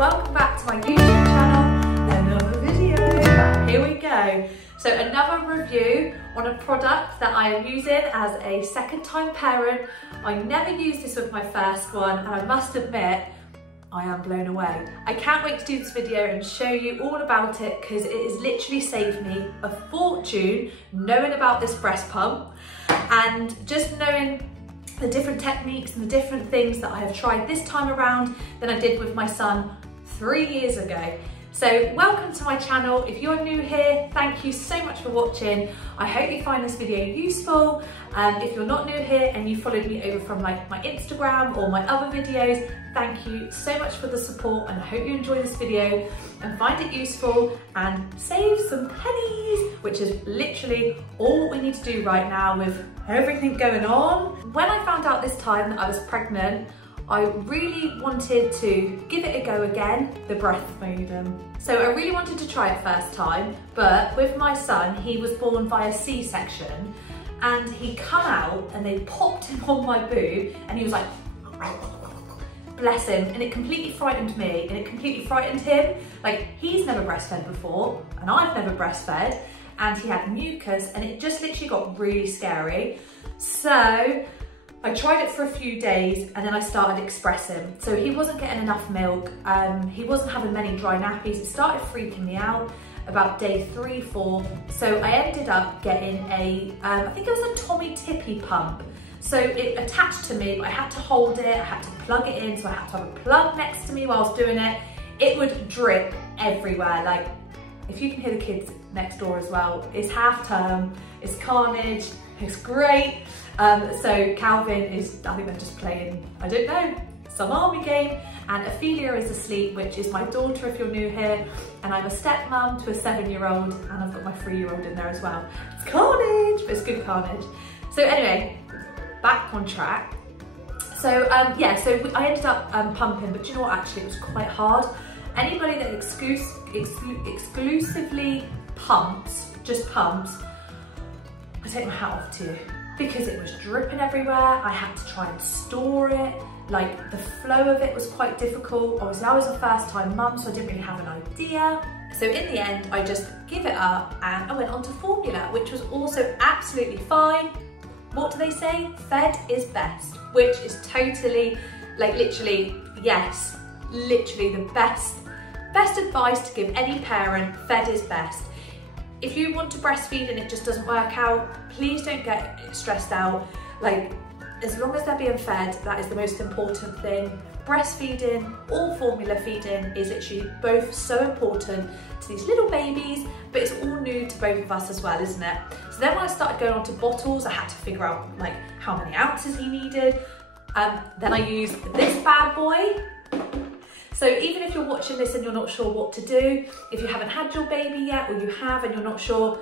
welcome back to my YouTube channel, another video, here we go. So another review on a product that I am using as a second time parent. I never used this with my first one and I must admit, I am blown away. I can't wait to do this video and show you all about it because it has literally saved me a fortune knowing about this breast pump and just knowing the different techniques and the different things that I have tried this time around than I did with my son 3 years ago. So welcome to my channel. If you're new here, thank you so much for watching. I hope you find this video useful. If you're not new here and you followed me over from like my Instagram or my other videos, thank you so much for the support and I hope you enjoy this video and find it useful and save some pennies, which is literally all we need to do right now with everything going on. When I found out this time that I was pregnant, I really wanted to give it a go again, the breastfeeding. So I really wanted to try it first time, but with my son, he was born via C-section and he come out and they popped him on my boob and he was like, bless him, and it completely frightened me and it completely frightened him. Like, he's never breastfed before and I've never breastfed, and he had mucus and it just literally got really scary. So I tried it for a few days and then I started expressing. So he wasn't getting enough milk, he wasn't having many dry nappies. It started freaking me out about day 3, 4. So I ended up getting a, I think it was a Tommee Tippee pump. So it attached to me, but I had to hold it, I had to plug it in, so I had to have a plug next to me while I was doing it. It would drip everywhere. Like, if you can hear the kids next door as well, it's half term, it's carnage, it's great. So Calvin is, I think they're just playing, I don't know, some army game, and Ophelia is asleep, which is my daughter if you're new here, and I'm a stepmom to a 7-year-old, and I've got my 3-year-old in there as well. It's carnage, but it's good carnage. So anyway, back on track. So yeah, so I ended up pumping, but do you know what, actually it was quite hard. Anybody that exclusively pumps, just pumps, I take my hat off to you. Because it was dripping everywhere, I had to try and store it. Like, the flow of it was quite difficult. Obviously I was a first time mum, so I didn't really have an idea. So in the end, I just give it up and I went on to formula, which was also absolutely fine. What do they say? Fed is best, which is totally, like, literally, yes, literally the best advice to give any parent. Fed is best. If you want to breastfeed and it just doesn't work out, please don't get stressed out. Like, as long as they're being fed, that is the most important thing. Breastfeeding or formula feeding is literally both so important to these little babies, but it's all new to both of us as well, isn't it? So then when I started going on to bottles, I had to figure out like how many ounces he needed. Then I used this bad boy. So even if you're watching this and you're not sure what to do, if you haven't had your baby yet, or you have and you're not sure,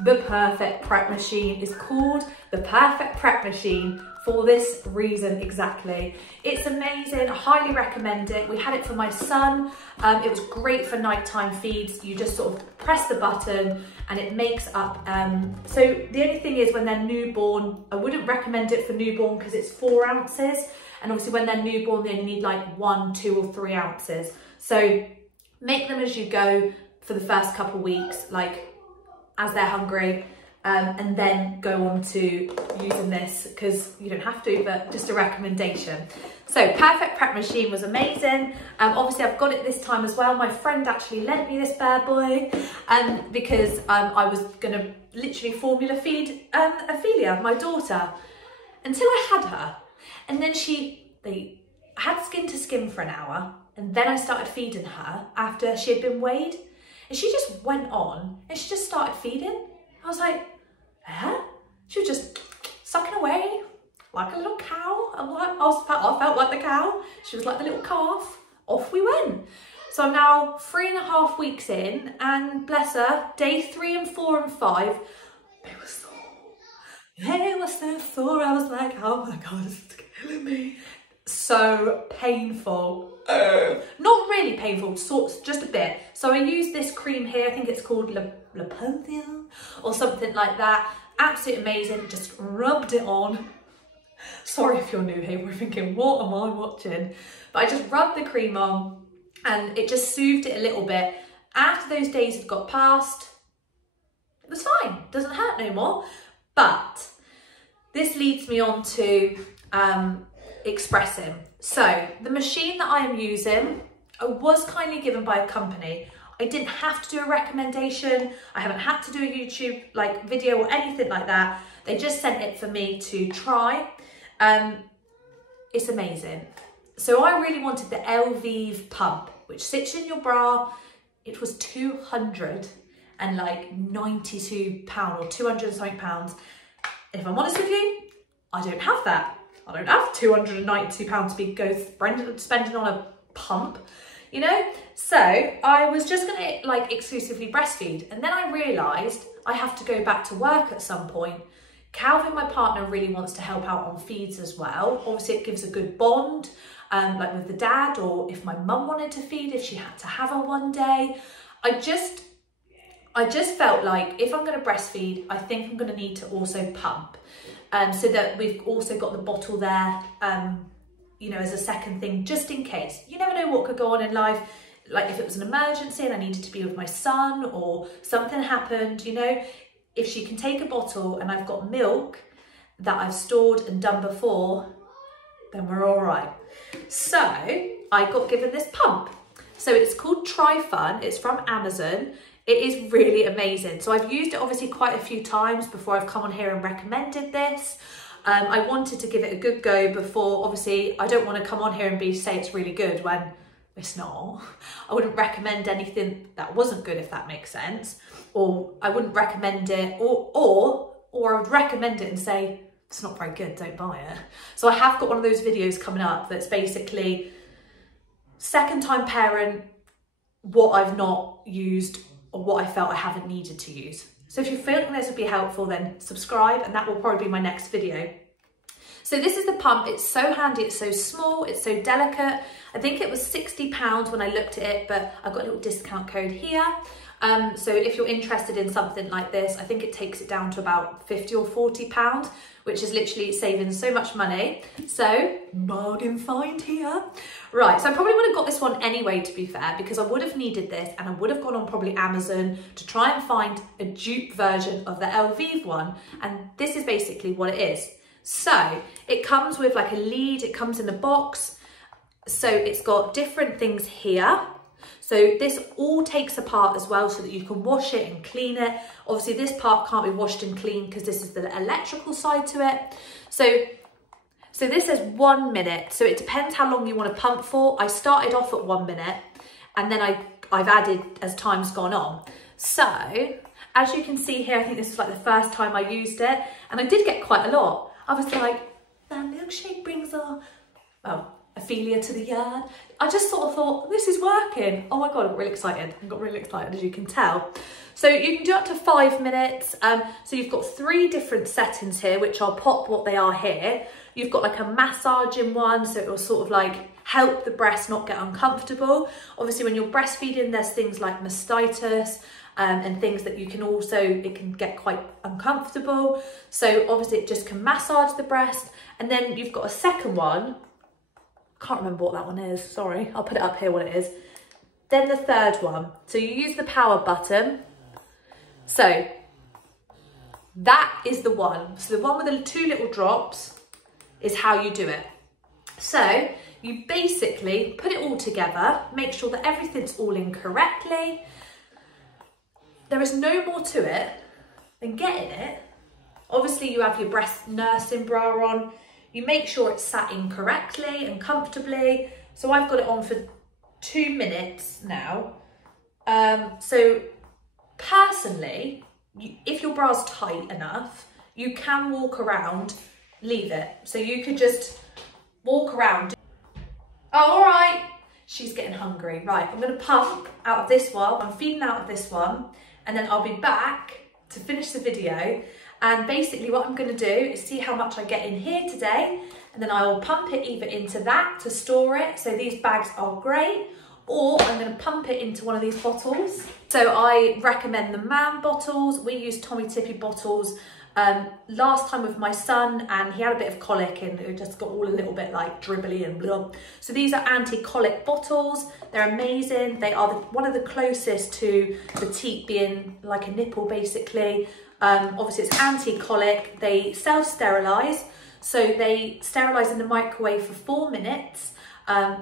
the Perfect Prep Machine is called the Perfect Prep Machine for this reason exactly. It's amazing, I highly recommend it. We had it for my son. It was great for nighttime feeds. You just sort of press the button and it makes up. So the only thing is when they're newborn, I wouldn't recommend it for newborn because it's 4 ounces. And obviously when they're newborn, they only need like 1, 2 or 3 ounces. So make them as you go for the first couple weeks, like as they're hungry, and then go on to using this, because you don't have to, but just a recommendation. So Perfect Prep Machine was amazing. Obviously I've got it this time as well. My friend actually lent me this bad boy because I was gonna literally formula feed Ophelia, my daughter, until I had her. And then they had skin to skin for an hour, and then I started feeding her after she had been weighed, and she just went on and she just started feeding. I was like, huh? She was just sucking away like a little cow. I felt like the cow. She was like the little calf. Off we went. So I'm now 3.5 weeks in, and bless her, day 3 and 4 and 5, they were sore. They were so sore. I was like, oh my God, this is killing me. So painful. Not really painful, just a bit. So I use this cream here, I think it's called Le Pantheon or something like that. Absolutely amazing, just rubbed it on. Sorry if you're new here, we're thinking, what am I watching? But I just rubbed the cream on and it just soothed it a little bit. After those days had got past, it was fine, doesn't hurt no more. But this leads me on to expressing. So the machine that I am using, I was kindly given by a company. I didn't have to do a recommendation. I haven't had to do a YouTube video or anything like that. They just sent it for me to try. It's amazing. So I really wanted the Elvie pump, which sits in your bra. It was £292 or 200 something pounds. If I'm honest with you, I don't have that. I don't have £292 to be spending on a pump, you know? So I was just gonna exclusively breastfeed. And then I realized I have to go back to work at some point. Calvin, my partner, really wants to help out on feeds as well. Obviously it gives a good bond, with the dad, or if my mum wanted to feed, if she had to have her one day. I just felt like if I'm going to breastfeed, I think I'm going to need to also pump, so that we've also got the bottle there, you know, as a second thing, just in case. You never know what could go on in life. Like if it was an emergency and I needed to be with my son or something happened, you know, if she can take a bottle and I've got milk that I've stored and done before, then we're all right. So I got given this pump. So it's called Try Fun. It's from Amazon. It is really amazing. So I've used it obviously quite a few times before I've come on here and recommended this. I wanted to give it a good go before, obviously I don't want to come on here and say it's really good when it's not. I wouldn't recommend anything that wasn't good, if that makes sense. Or I wouldn't recommend it, or I would recommend it and say, it's not very good, don't buy it. So I have got one of those videos coming up that's basically second time parent, what I've not used or what I felt I haven't needed to use. So if you feel like this would be helpful, then subscribe, and that will probably be my next video. So this is the pump. It's so handy, it's so small, it's so delicate. I think it was £60 when I looked at it, but I've got a little discount code here. So if you're interested in something like this, I think it takes it down to about £50 or £40, which is literally saving so much money. So bargain find here. Right, so I probably would have got this one anyway, to be fair, because I would have needed this and I would have gone on probably Amazon to try and find a dupe version of the Elvie one. And this is basically what it is. So it comes with like a lead, it comes in a box. So it's got different things here. So this all takes apart as well so that you can wash it and clean it. Obviously this part can't be washed and cleaned because this is the electrical side to it. So this says 1 minute. So it depends how long you want to pump for. I started off at 1 minute and then I've added as time's gone on. So as you can see here, I think this is like the first time I used it and I did get quite a lot. I was like, that milkshake brings Ophelia to the yard. I just sort of thought, this is working. Oh my God, I'm really excited. I got really excited, as you can tell. So you can do up to 5 minutes. So you've got 3 different settings here, which I'll pop what they are here. You've got like a massaging one, so it will sort of like help the breast not get uncomfortable. Obviously when you're breastfeeding, there's things like mastitis, and things that you can also, it can get quite uncomfortable. So obviously it just can massage the breast. And then you've got a second one. Can't remember what that one is, sorry. I'll put it up here what it is. Then the third one. So you use the power button. So that is the one. So the one with the 2 little drops is how you do it. So you basically put it all together, make sure that everything's all in correctly. There is no more to it than getting it. Obviously you have your breast nursing bra on. You make sure it's sat in correctly and comfortably. So I've got it on for 2 minutes now. So personally, if your bra's tight enough, you can walk around, leave it. So you could just walk around. Oh, all right. She's getting hungry. Right, I'm gonna pump out of this one. I'm feeding out of this one. And then I'll be back to finish the video. And basically what I'm gonna do is see how much I get in here today. And then I will pump it either into that to store it. So these bags are great. Or I'm gonna pump it into one of these bottles. So I recommend the Man bottles. We use Tommee Tippee bottles last time with my son, and he had a bit of colic and it just got all a little bit like dribbly and blah. So these are anti-colic bottles. They're amazing. They are one of the closest to the teat being like a nipple basically. Obviously it's anti-colic. They self-sterilise. So they sterilise in the microwave for 4 minutes,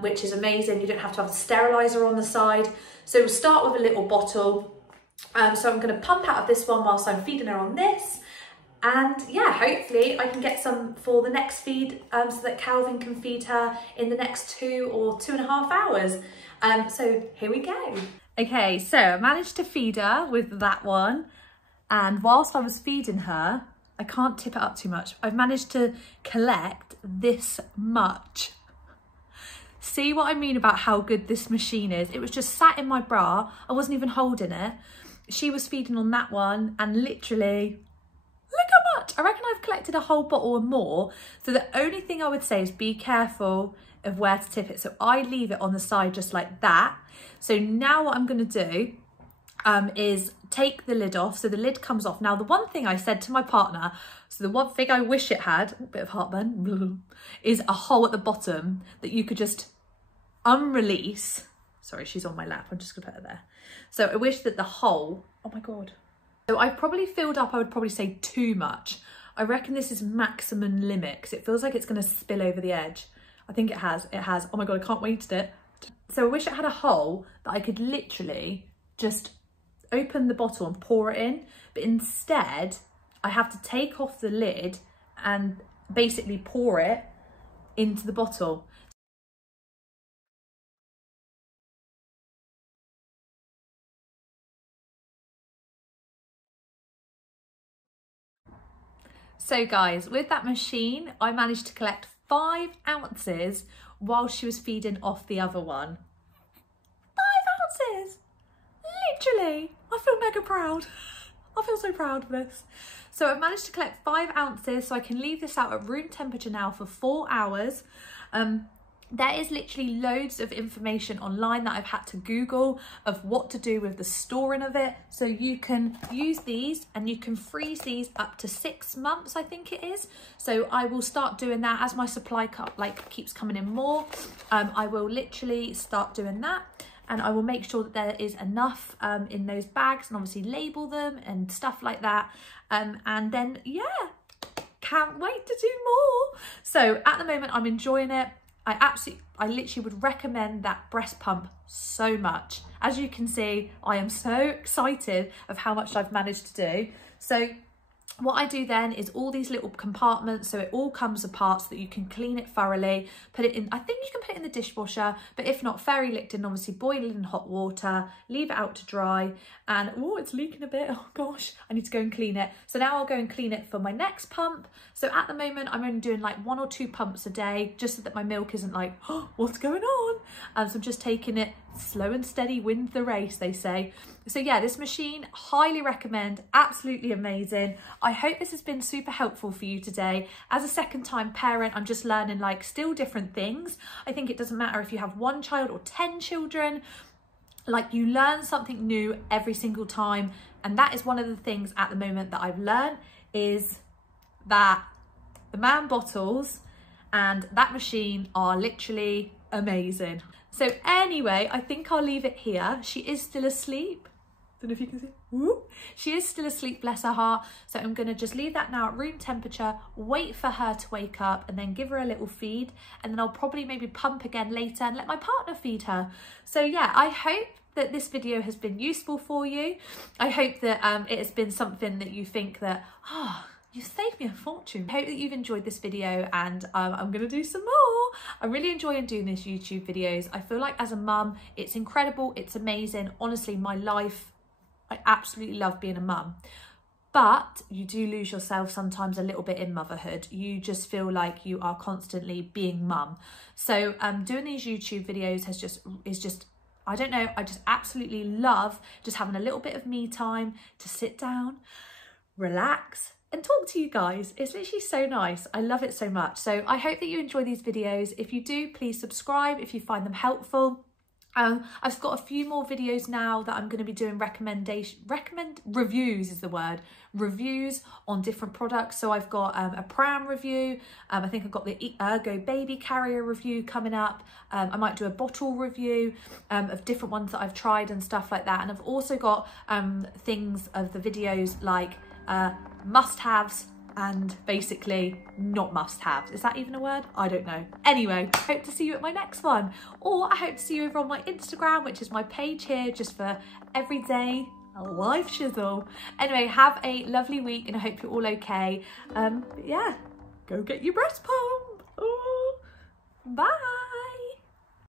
which is amazing. You don't have to have the steriliser on the side. So we'll start with a little bottle. So I'm going to pump out of this one whilst I'm feeding her on this. And yeah, hopefully I can get some for the next feed so that Calvin can feed her in the next 2 or 2.5 hours. So here we go. Okay, so I managed to feed her with that one. And whilst I was feeding her, I can't tip it up too much. I've managed to collect this much. See what I mean about how good this machine is? It was just sat in my bra. I wasn't even holding it. She was feeding on that one and literally, look how much. I reckon I've collected a whole bottle or more. So the only thing I would say is be careful of where to tip it. So I leave it on the side just like that. So now what I'm going to do is take the lid off. So the lid comes off. Now the one thing I said to my partner, so the one thing I wish it had, a bit of heartburn, is a hole at the bottom that you could just unrelease. Sorry, she's on my lap. I'm just gonna put her there. So I wish that the hole, oh my God. So I've probably filled up, I would probably say too much. I reckon this is maximum limit because it feels like it's gonna spill over the edge. I think it has, Oh my God, I can't wait to it. So I wish it had a hole that I could literally just open the bottle and pour it in, but instead I have to take off the lid and basically pour it into the bottle. So guys, with that machine, I managed to collect 5 ounces while she was feeding off the other one. 5 ounces! Literally, I feel mega proud. I feel so proud of this. So I've managed to collect 5 ounces, so I can leave this out at room temperature now for 4 hours. There is literally loads of information online that I've had to Google of what to do with the storing of it. So you can use these and you can freeze these up to 6 months, I think it is. So I will start doing that as my supply keeps coming in more. I will literally start doing that. And I will make sure that there is enough in those bags and obviously label them and stuff like that. And then, yeah, can't wait to do more. So at the moment, I'm enjoying it. I literally would recommend that breast pump so much. As you can see, I am so excited of how much I've managed to do. So what I do then is all these little compartments, so it all comes apart so that you can clean it thoroughly, put it in, I think you can put it in the dishwasher, but if not, fairy licked in, obviously boil it in hot water, leave it out to dry, and oh, it's leaking a bit, oh gosh, I need to go and clean it. So now I'll go and clean it for my next pump. So at the moment, I'm only doing like 1 or 2 pumps a day, just so that my milk isn't like, oh, what's going on? So I'm just taking it slow and steady, wins the race, they say. So yeah, this machine, highly recommend, absolutely amazing. I hope this has been super helpful for you today. As a second-time parent, I'm just learning like still different things. I think it doesn't matter if you have 1 child or 10 children, like you learn something new every single time. And that is one of the things at the moment that I've learned, is that the man bottles and that machine are literally amazing. So anyway, I think I'll leave it here. She is still asleep. Don't know if you can see. Woo. She is still asleep, bless her heart. So I'm going to just leave that now at room temperature, wait for her to wake up and then give her a little feed. And then I'll probably maybe pump again later and let my partner feed her. So yeah, I hope that this video has been useful for you. I hope that it has been something that you think that, you saved me a fortune. I hope that you've enjoyed this video, and I'm gonna do some more. I'm really enjoying doing these YouTube videos. I feel like as a mum, it's incredible, it's amazing. Honestly, my life, I absolutely love being a mum. But you do lose yourself sometimes a little bit in motherhood. You just feel like you are constantly being mum. So doing these YouTube videos is just, I don't know, I just absolutely love just having a little bit of me time to sit down, relax, and talk to you guys. It's literally so nice. I love it so much. So I hope that you enjoy these videos. If you do, please subscribe if you find them helpful. I've got a few more videos now that I'm going to be doing reviews is the word, reviews on different products. So I've got a pram review. I think I've got the Ergo baby carrier review coming up. I might do a bottle review of different ones that I've tried and stuff like that. And I've also got things of the videos like must-haves and basically not must-haves. Is that even a word? I don't know. Anyway, I hope to see you at my next one. Or I hope to see you over on my Instagram, which is my page here, just for everyday life shizzle. Anyway, have a lovely week and I hope you're all okay. Yeah, go get your breast pump. Ooh. Bye.